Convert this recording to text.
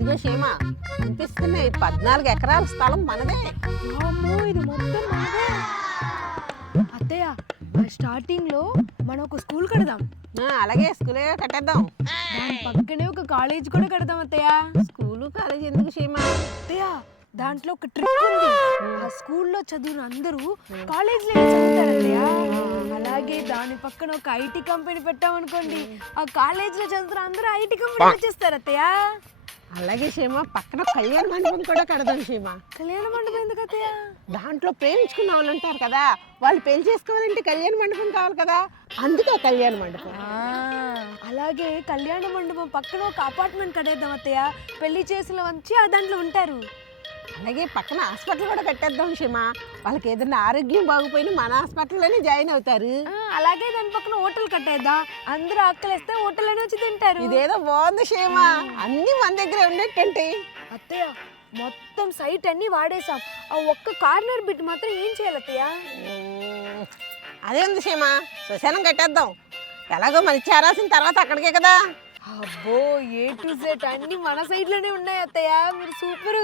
ఇదిగో సీమ అనిపిస్తున్నాయి 14 ఎకరాల స్థలం మనదే. అమ్మో ఇది మొత్తం మాదే. అత్తయ్య స్టార్టింగ్ లో మనం ఒక స్కూల్ కడదాం. అలాగే స్కూలే కట్టేద్దాం. దాని పక్కనే ఒక కాలేజ్ కూడా కడదాం అత్తయ్య. స్కూలు కాలేజ్ ఎందుకు సీమ? అత్తయ్య దాంట్లో ఒక ట్రిక్ ఉంది. ఆ స్కూల్లో చదివిన అందరూ కాలేజ్లో చదువుతారు అత్తయ్య. అలాగే దాని పక్కన ఒక ఐటీ కంపెనీ పెట్టామనుకోండి, ఆ కాలేజ్లో చదువుతున్న అందరూ ఐటీ కంపెనీ వచ్చేస్తారు అత్తయ్య. అలాగే సీమ పక్కన కళ్యాణ మండపం కూడా కడదాం సీమ. కళ్యాణ మండపం ఎందుకు అత్తయ్య? దాంట్లో ప్రేమించుకున్న వాళ్ళు ఉంటారు కదా, వాళ్ళు పెళ్లి చేసుకోవాలంటే కళ్యాణ మండపం కావాలి కదా, అందుకే కళ్యాణ మండపం. అలాగే కళ్యాణ మండపం పక్కన ఒక అపార్ట్మెంట్ కట్టేద్దాం అత్తయ్య. పెళ్లి చేసిన వచ్చి దాంట్లో ఉంటారు. అలాగే పక్కన హాస్పిటల్ కూడా కట్టేద్దాం సీమ. వాళ్ళకి ఏదైనా ఆరోగ్యం బాగుపోయినా మన హాస్పిటల్లోనే జాయిన్ అవుతారు. అలాగే దాని పక్కన హోటల్ కట్టేద్దాం. అందరూ ఆకలిస్తే హోటల్లోనే వచ్చి తింటారు. ఇదేదో బాగుంది సీమ, అన్నీ మన దగ్గర ఉండేటంటే. అత్తయ్య మొత్తం సైట్ అన్ని వాడేసాం. ఆ ఒక్క కార్నర్ బిట్ మాత్రం ఏం చేయాలి అత్తయ్య? అదేంది సీమ, శ్మశానం కట్టేద్దాం. ఎలాగో మనకి చేరాల్సిన తర్వాత అక్కడికే కదా. అబ్బో A to Z అన్ని మన సైడ్ లోనే ఉన్నాయి అత్తయ్య. మీరు సూపర్.